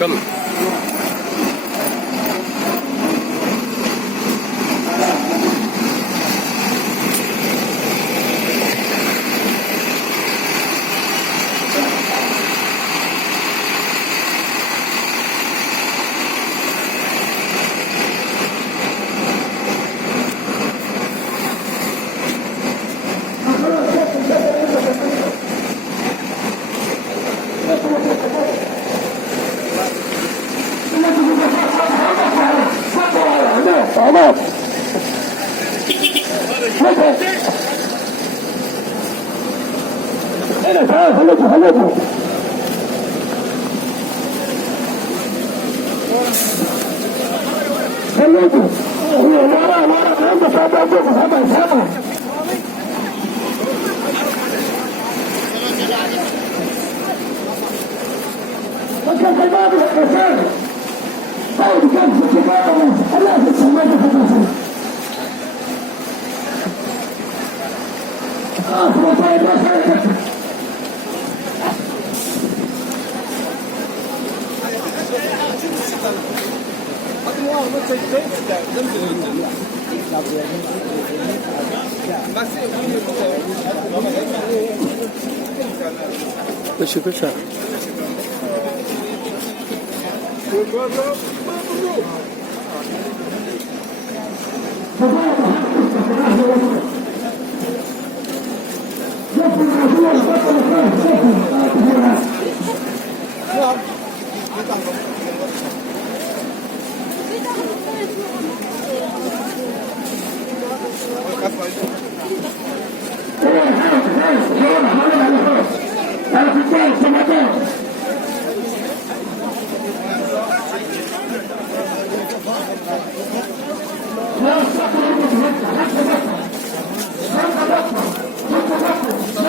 كمل. خلاص هنا تعال خليكم خليكم خليكم ورا ورا انت صعب عندكم سامع فكر في بعض الأسئلة طيب كم في كتابة الله تسمى في كشة